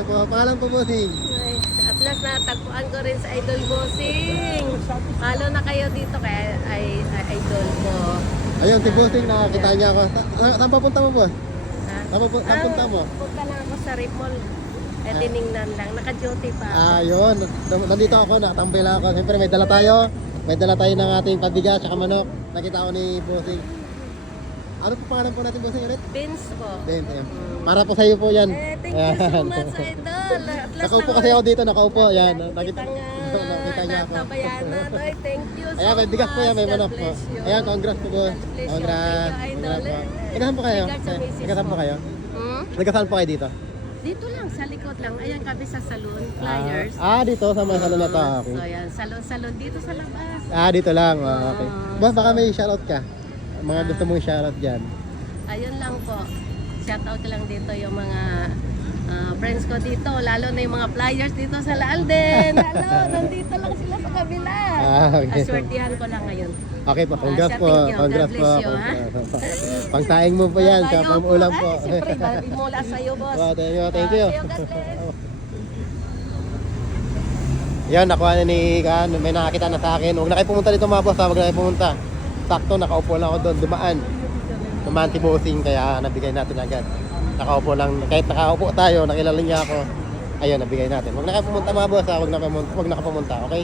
Pangalan po, bossing. Ay, at last natagpuan ko rin sa Idol Bossing. Follow na kayo dito kaya ay idol ko. Ayun, si bossing, nakakita niya ako. Saan papunta mo, boss? Ha? Saan punta mo? Punta lang ako sa Rip Mall. Eh, tiningnan lang. Naka-duty pa ako. Ayun. Nandito ako, nakatambay lang ako. Siyempre, may dala tayo. May dala tayo ng ating pabigas at manok. Nakita ko ni bossing. Ano po pangalan po natin, bossing, ulit? Vince po. Ben, ayun. Para po sa'yo po yan. Eh, thank you so much, Idol. At last Nakaupo kasi ako dito, nakaupo. Yan. Nakita Nakita niya ako. Natabayanan. Ay, thank you so Ayan, may bigas po yan, may much. manok God po. bless you. Ayan, congrats po, boss. God bless you. Congrats. Thank you, Congrats Idol. po. Taga-saan po kayo? Regards sa misis Taga-saan po mo. kayo? Hmm? Taga-saan po kayo dito? Dito lang, sa likod lang. Ayan kami sa salon, flyers. Dito sa mga salon na to. Okay. So, ayan, salon-salon dito sa labas. Dito lang. Okay. Boss, baka may shoutout ka. Mga gusto mong shoutout dyan. Ayun lang po. Shoutout lang dito yung mga friends ko dito. Lalo na yung mga flyers dito sa Laalden. Hello, nandito lang sila sa kabila. Okay. Aswertihan ko lang ngayon. Okay po, congrats siya, po. thank you. Congrats God po. bless you, ha? Pangsaing mo po yan, sa Tayo pang-ulam po. Ay, siyempre, mula sa'yo, boss. Thank you. Thank you, God bless. Yan, nakuha na ni Kan. May nakakita na sa akin. Huwag na kayo pumunta dito mga boss. Huwag na kayo pumunta. Sakto, nakaupo lang ako doon. Dumaan si bossing, kaya nabigay natin agad. Nakaupo lang. Kahit nakaupo tayo, nakilala niya ako. Ayun, nabigay natin. Huwag na kayo pumunta mga boss. Huwag na kayo pumunta, okay?